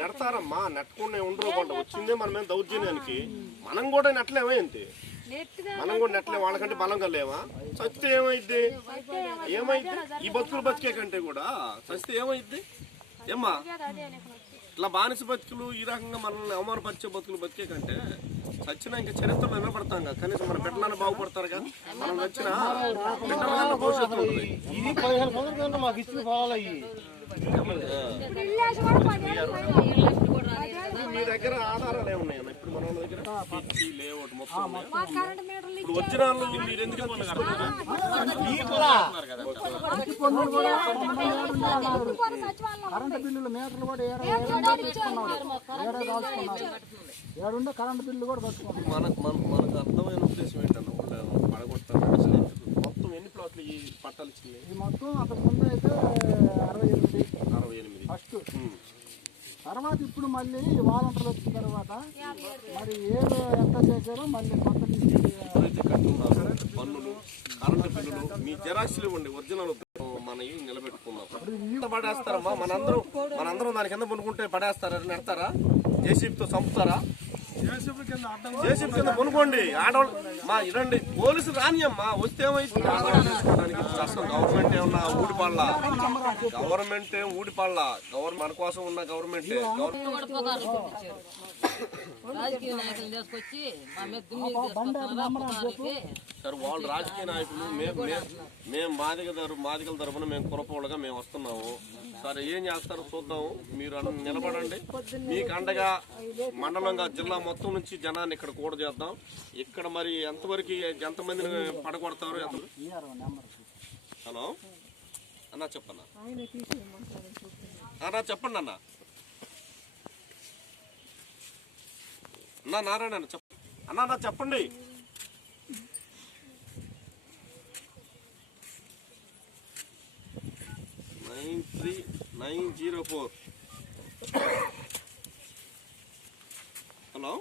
నెడతారమ్మా, నెట్టకుండా ఉండరు. వచ్చిందే మన మీద దౌర్జన్యానికి. మనం కూడా నెట్టలేమా ఏంటి? మనం కూడా నెట్టలే, వాళ్ళకంటే బలం కలేమా? చస్తే ఏమైద్ది? ఈ బతుకులు బతికే కంటే కూడా చస్తే ఏమైద్ది? ఏమ్మా, ఇట్లా బానిస బతుకులు ఈ రకంగా మనల్ని అవమానపరిచే బతుకులు బతికే కంటే చచ్చినా ఇంకా చరిత్రలో నిలబడతాం కదా. కనీసం మన బిడ్డలను బాగుపడతారు కదా. మనం వచ్చిన బిడ్డల భవిష్యత్తు ఉంటుంది. మీ దగ్గర ఆధారాలు ఏమున్నాయన్న? ఇప్పుడు మన వాళ్ళ దగ్గర లేఅవుట్ మొత్తం ఇప్పుడు ఒరిజినల్ మీరు ఎందుకు కరెంటు బిల్లులు మీటర్లు కూడా ఏడుండే కరెంటు బిల్లు కూడా కట్టుకున్నాం. మనకు అర్థమైన ఉద్దేశం ఏంటన్నా? పడగొడతారు మొత్తం ఎన్ని ప్లాట్లు ఈ పట్టాలు ఇచ్చింది? ఈ మొత్తం అంతకు ముందు అయితే 68 ఫస్ట్. తర్వాత ఇప్పుడు మళ్ళీ వాలంటీర్లు వచ్చిన తర్వాత మరి ఏదో ఎంత చేశారో మళ్ళీ కొత్త పన్నులు, కరెంటు బిల్లులు, మీ జెరాక్స్లు ఇవ్వండి, ఒరిజినల్ మనకి నిలబెట్టుకున్నాం. పడేస్తారమ్మా, మనందరం దాని కింద పనుకుంటే పడేస్తారా? నెడతారా? జేసీబీతో చంపుతారా? జేసీబీ కింద పనుకోండి ఆడవాళ్ళు. మా ఇరండి పోలీసులు రానియమ్మా, వస్తే ఏమైంది? చేసుకోవడానికి కష్టం. గవర్నమెంట్ ఏమన్నా ఊడిపడలా? గవర్నమెంట్ ఏం ఊడిపడలా? మన కోసం ఉన్న గవర్నమెంట్. సార్ వాళ్ళు రాజకీయ నాయకులు, మేము మాదిగల తరఫున మేము కురపోళ్ళగా మేము వస్తున్నాము. సరే ఏం చేస్తారో చూద్దాము. మీరు నిలబడండి. మీకు అండగా మండలంగా జిల్లా మొత్తం నుంచి జనాన్ని ఇక్కడ కూడా చేద్దాం. ఇక్కడ మరి ఎంతమందిని పడగొడతారు? హలో అన్నా, చెప్పన్నా అన్నా, చెప్పండి అన్న. అన్నా నారాయణ అన్న అన్నా చెప్పండి. (93) 904. హలో.